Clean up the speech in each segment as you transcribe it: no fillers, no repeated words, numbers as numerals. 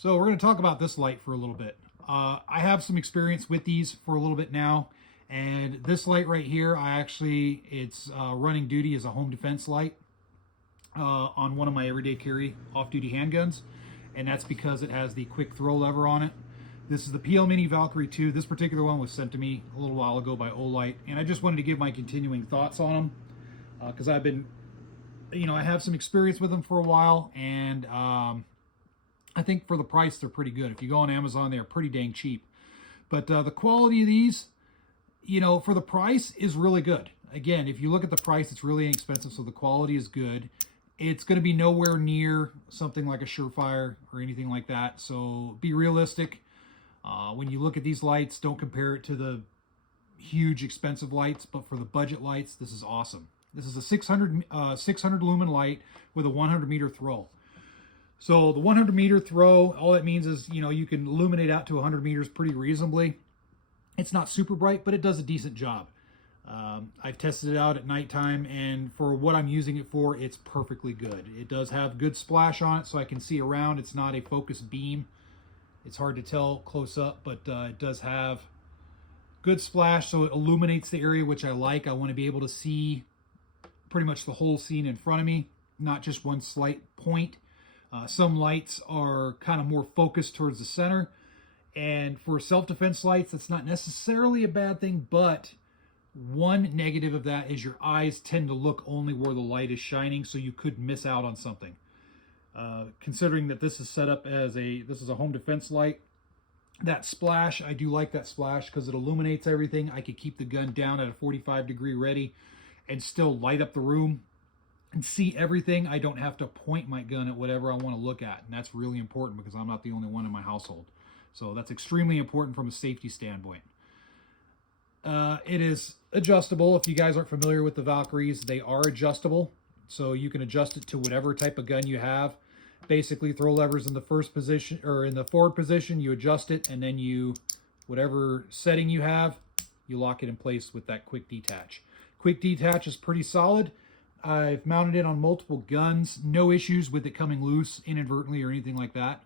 So we're going to talk about this light for a little bit. I have some experience with these for a little bit now, and this light right here, it's running duty as a home defense light on one of my everyday carry off-duty handguns, and that's because it has the quick throw lever on it. This is the PL-Mini Valkyrie 2. This particular one was sent to me a little while ago by Olight, and I just wanted to give my continuing thoughts on them because I've been, I have some experience with them for a while, and I think for the price, they're pretty good. If you go on Amazon, they're pretty dang cheap. But the quality of these, for the price is really good. Again, if you look at the price, it's really inexpensive, so the quality is good. It's going to be nowhere near something like a Surefire or anything like that, so be realistic. When you look at these lights, don't compare it to the huge expensive lights, but for the budget lights, this is awesome. This is a 600 lumen light with a 100 meter throw. So the 100 meter throw, all that means is, you can illuminate out to 100 meters pretty reasonably. It's not super bright, but it does a decent job. I've tested it out at nighttime, and for what I'm using it for, it's perfectly good. It does have good splash on it, so I can see around. It's not a focused beam. It's hard to tell close up, but it does have good splash, so it illuminates the area, which I like. I want to be able to see pretty much the whole scene in front of me, not just one slight point. Some lights are kind of more focused towards the center, and for self-defense lights, that's not necessarily a bad thing, but one negative of that is your eyes tend to look only where the light is shining, so you could miss out on something. Considering that this is set up as this is a home defense light, that splash, I do like that splash because it illuminates everything. I could keep the gun down at a 45-degree ready and still light up the room and see everything. I don't have to point my gun at whatever I want to look at, and that's really important because I'm not the only one in my household. So that's extremely important from a safety standpoint. It is adjustable. If you guys aren't familiar with the Valkyries, they are adjustable. So you can adjust it to whatever type of gun you have. Basically, throw levers in the first position or in the forward position, you adjust it, and then whatever setting you have, you lock it in place with that quick detach. Quick detach is pretty solid. I've mounted it on multiple guns. No issues with it coming loose inadvertently or anything like that.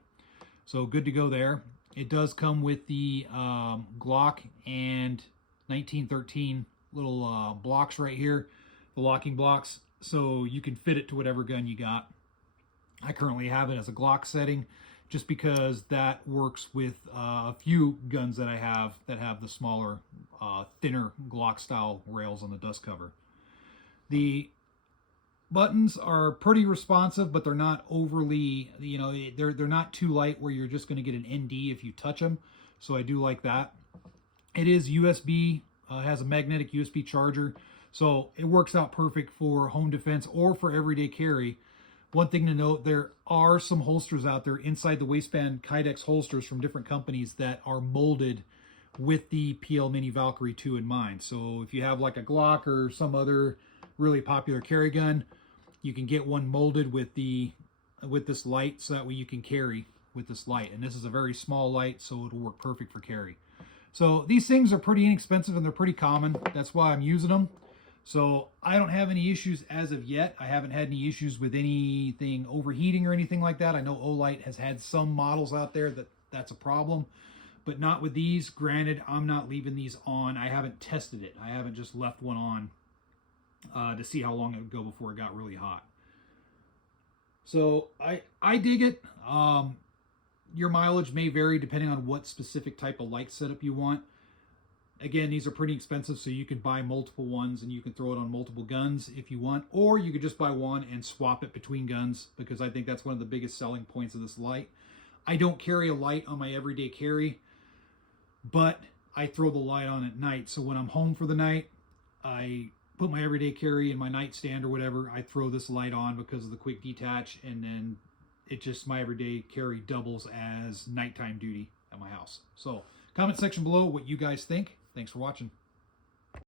So good to go there. It does come with the Glock and 1913 little blocks right here, the locking blocks. So you can fit it to whatever gun you got. I currently have it as a Glock setting just because that works with a few guns that I have that have the smaller, thinner Glock style rails on the dust cover. The buttons are pretty responsive, but they're not overly, they're not too light where you're just going to get an ND if you touch them. So I do like that. It is USB, has a magnetic USB charger. So it works out perfect for home defense or for everyday carry. One thing to note, there are some holsters out there inside the waistband, Kydex holsters from different companies that are molded with the PL-Mini Valkyrie 2 in mind. So if you have like a Glock or some other really popular carry gun, you can get one molded with this light, so that way you can carry with this light. And this is a very small light, so it'll work perfect for carry. So these things are pretty inexpensive and they're pretty common. That's why I'm using them. So I don't have any issues as of yet. I haven't had any issues with anything overheating or anything like that. I know Olight has had some models out there that's a problem, but not with these. Granted, I'm not leaving these on. I haven't tested it. I haven't just left one on to see how long it would go before it got really hot. So I dig it. Your mileage may vary depending on what specific type of light setup you want. Again, these are pretty expensive, so you can buy multiple ones and you can throw it on multiple guns if you want, or you could just buy one and swap it between guns, because I think that's one of the biggest selling points of this light. I don't carry a light on my everyday carry, but I throw the light on at night. So when I'm home for the night, I put my everyday carry in my nightstand or whatever. I throw this light on because of the quick detach, and then my everyday carry doubles as nighttime duty at my house. So comment section below what you guys think. Thanks for watching.